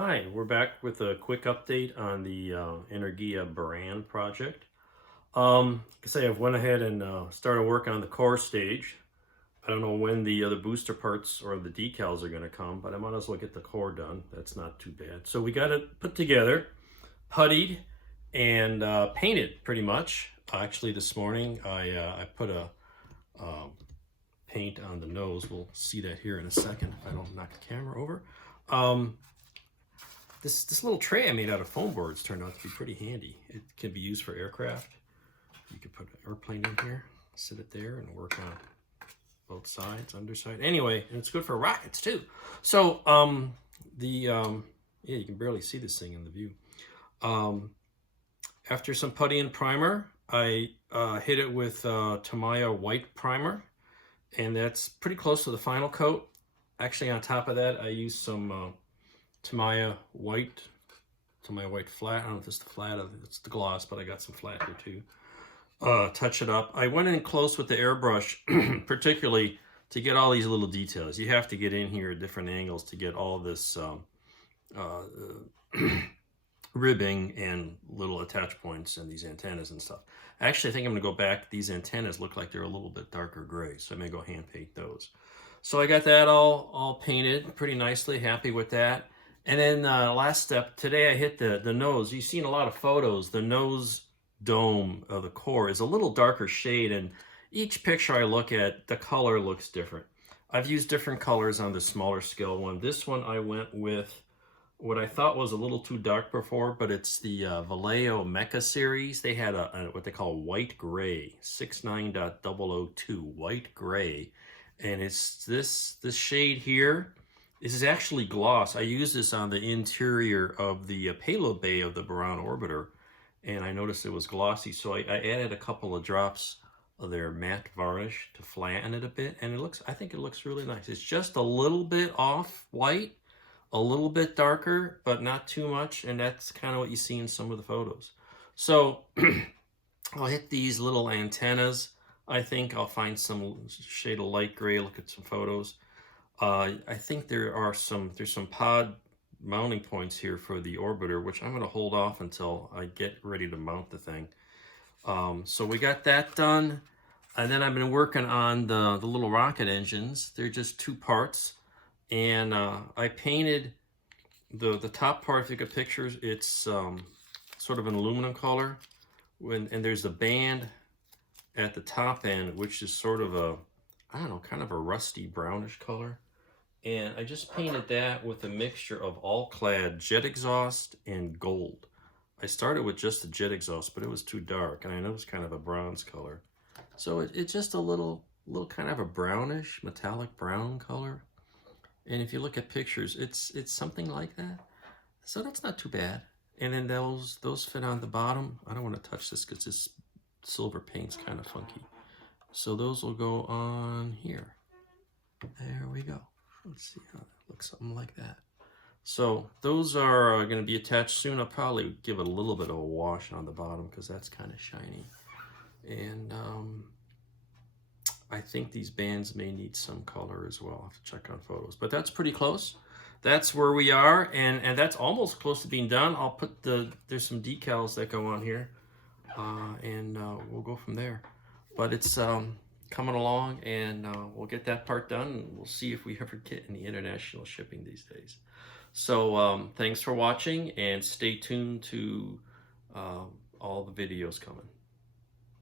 Hi, we're back with a quick update on the Energiya brand project. Like I say, I've went ahead and started work on the core stage. I don't know when the other booster parts or the decals are going to come, but I might as well get the core done. That's not too bad. So we got it put together, puttied, and painted pretty much. Actually, this morning I put a paint on the nose. We'll see that here in a second if I don't knock the camera over. Um, this little tray I made out of foam boards turned out to be pretty handy. It can be used for aircraft. You could put an airplane in here, sit it there, and work on both sides, underside. Anyway, and it's good for rockets too. So yeah, you can barely see this thing in the view. After some putty and primer, I hit it with Tamiya white primer, and that's pretty close to the final coat. Actually, on top of that, I used some Tamiya white flat. I don't know if it's the flat or it's the gloss, but I got some flat here too. Touch it up. I went in close with the airbrush, particularly to get all these little details. You have to get in here at different angles to get all this ribbing and little attach points and these antennas and stuff. Actually, I think I'm going to go back. These antennas look like they're a little bit darker gray, so I may go hand paint those. So I got that all painted pretty nicely. Happy with that. And then last step, today I hit the nose. You've seen a lot of photos. The nose dome of the core is a little darker shade, and each picture I look at, the color looks different. I've used different colors on the smaller scale one. This one I went with what I thought was a little too dark before, but it's the Vallejo Mecha series. They had a what they call white gray, 69.002 white gray. And it's this shade here. This is actually gloss. I use this on the interior of the payload bay of the Buran orbiter, and I noticed it was glossy, so I added a couple of drops of their matte varnish to flatten it a bit, and I think it looks really nice. It's just a little bit off white, a little bit darker, but not too much, and that's kind of what you see in some of the photos. So I'll hit these little antennas. I think I'll find some shade of light gray, look at some photos. I think there's some pod mounting points here for the orbiter, which I'm going to hold off until I get ready to mount the thing. So we got that done. And then I've been working on the little rocket engines. They're just two parts. And I painted the top part, if you get pictures, it's sort of an aluminum color. And there's the band at the top end, which is sort of a, I don't know, kind of a rusty brownish color. And I just painted that with a mixture of all-clad jet exhaust and gold. I started with just the jet exhaust, but it was too dark, and I know it's kind of a bronze color. So it's just a little kind of a brownish, metallic brown color. And if you look at pictures, it's something like that. So that's not too bad. And then those fit on the bottom. I don't want to touch this because this silver paint's kind of funky. So those will go on here. There we go. Let's see how that looks, something like that. So those are going to be attached soon. I'll probably give it a little bit of a wash on the bottom because that's kind of shiny. And I think these bands may need some color as well. I'll have to check on photos. But that's pretty close. That's where we are, and that's almost close to being done. I'll put there's some decals that go on here. And we'll go from there. But it's coming along, and we'll get that part done, and we'll see if we ever get any international shipping these days. So thanks for watching, and stay tuned to all the videos coming.